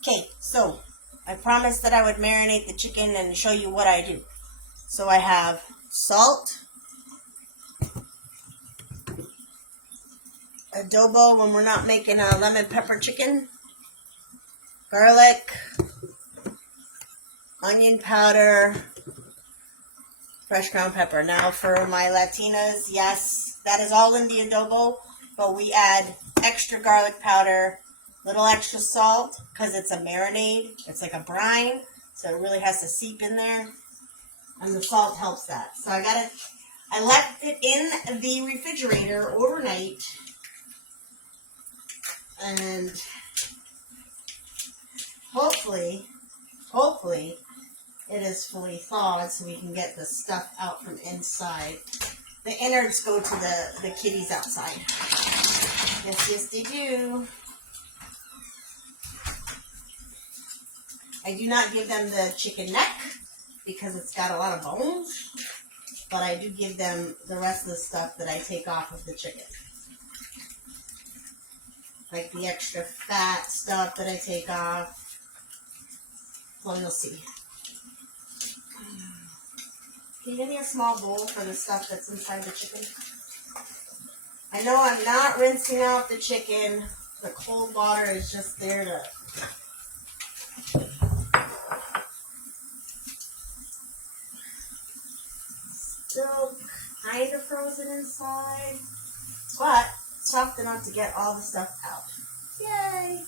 Okay, so I promised that I would marinate the chicken and show you what I do. So I have salt, adobo when we're not making a lemon pepper chicken, garlic, onion powder, fresh ground pepper. Now for my Latinas, yes, that is all in the adobo, but we add extra garlic powder, little extra salt because it's a marinade. It's like a brine, so it really has to seep in there, and the salt helps that. So I left it in the refrigerator overnight, and hopefully it is fully thawed so we can get the stuff out from inside. The innards go to the kitties outside. Yes, they do. I do not give them the chicken neck because it's got a lot of bones, but I do give them the rest of the stuff that I take off of the chicken. Like the extra fat stuff that I take off. Well, you'll see. Can you give me a small bowl for the stuff that's inside the chicken? I know I'm not rinsing out the chicken. The cold water is just there to... Still kind of frozen inside, but soft enough to get all the stuff out. Yay!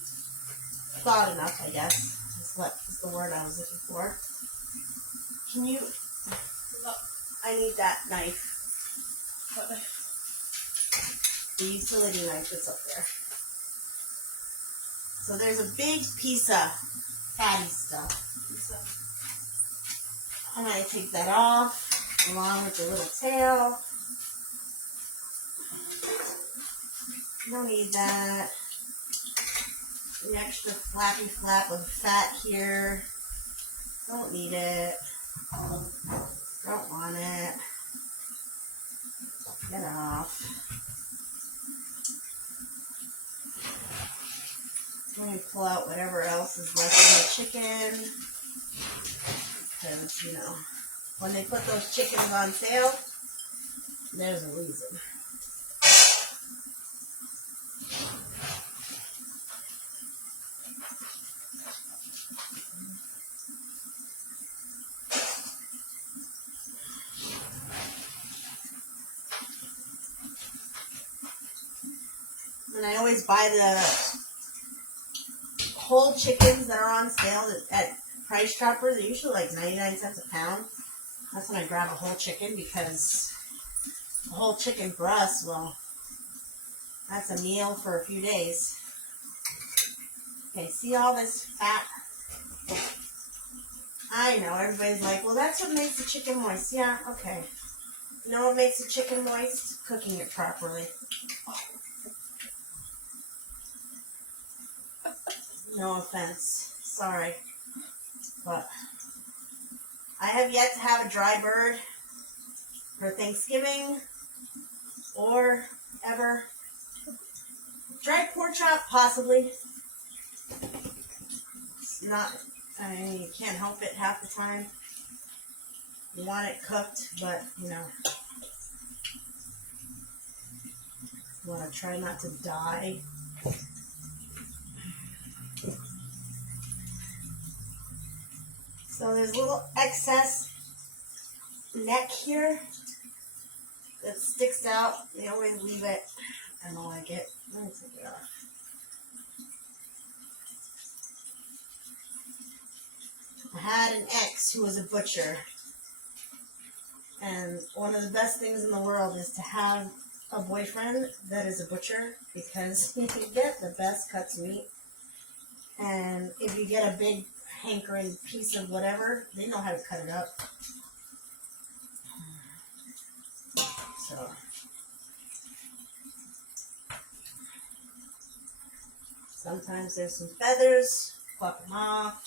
Thawed enough, I guess. That's the word I was looking for. Can you... I need that knife. The utility knife that's up there. So there's a big piece of fatty stuff. I'm going to take that off along with the little tail. Don't need that. The extra flappy flap of fat here. Don't need it. Don't want it. Get it off. Let me pull out whatever else is left in the chicken. Because, you know, when they put those chickens on sale, there's a reason. And I always buy the whole chickens that are on sale at Price Chopper. They're usually like 99 cents a pound. That's when I grab a whole chicken, because a whole chicken for us, well, that's a meal for a few days. Okay, see all this fat? I know, everybody's like, well, that's what makes the chicken moist. Yeah, okay. You know what makes the chicken moist? Cooking it properly. No offense. Sorry. But I have yet to have a dry bird for Thanksgiving or ever. Dry pork chop, possibly. It's not, I mean, you can't help it half the time. You want it cooked, but, you know, you want to try not to die. So there's a little excess neck here that sticks out. They always leave it. I don't like it. Let me take it off. I had an ex who was a butcher. And one of the best things in the world is to have a boyfriend that is a butcher, because you can get the best cuts of meat. And if you get a big hankering piece of whatever, they know how to cut it up. So sometimes there's some feathers, pluck them off.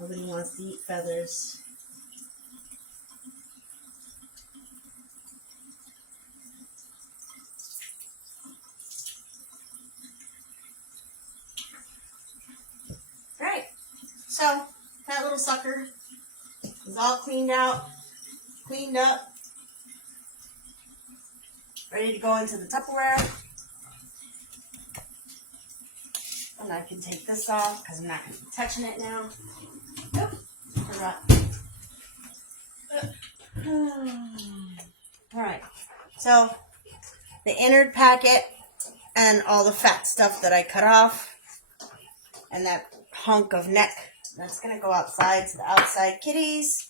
Nobody wants to eat feathers. So that little sucker is all cleaned out, cleaned up, ready to go into the Tupperware. And I can take this off because I'm not going to be touching it now. Nope. Alright, so the innard packet and all the fat stuff that I cut off and that hunk of neck, that's going to go outside to the outside kitties.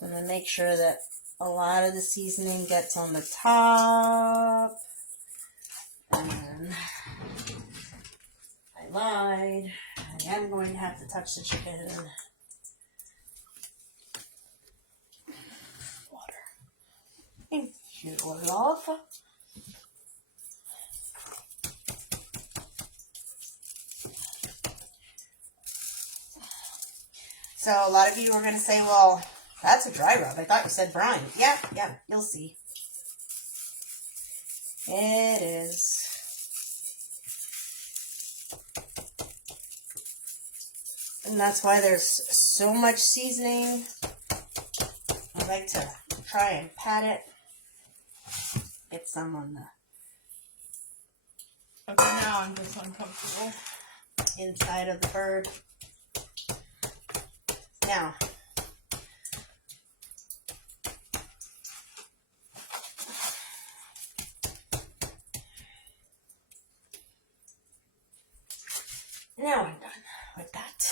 I'm going to make sure that a lot of the seasoning gets on the top. And then I lied. I am going to have to touch the chicken. Water. Thank you, love. So a lot of you are going to say, well, that's a dry rub. I thought you said brine. Yeah, you'll see. It is. And that's why there's so much seasoning. I like to try and pat it. Get some on the... Okay, now I'm just uncomfortable. Inside of the bird. Now, I'm done with that.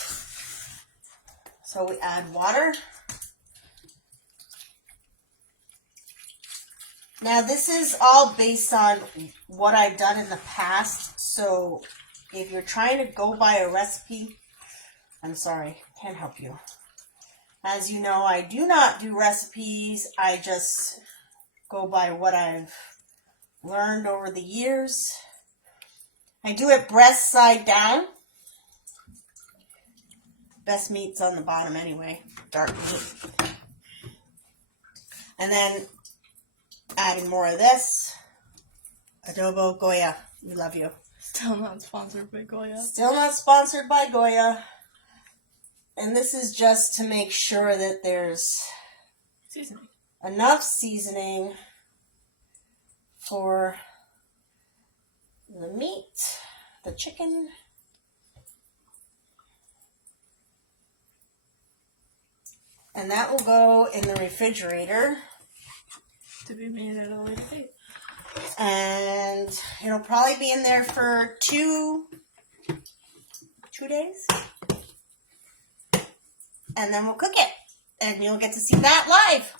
So we add water. Now this is all based on what I've done in the past. So if you're trying to go by a recipe, I'm sorry, can't help you. As you know, I do not do recipes. I just go by what I've learned over the years. I do it breast side down. Best meat's on the bottom anyway, dark meat. And then adding more of this. Adobo Goya, we love you. Still not sponsored by Goya. Still not sponsored by Goya. And this is just to make sure that there's seasoning. Enough seasoning for the meat, the chicken. And that will go in the refrigerator. To be made at a later date. And it'll probably be in there for two days. And then we'll cook it. And you'll get to see that live.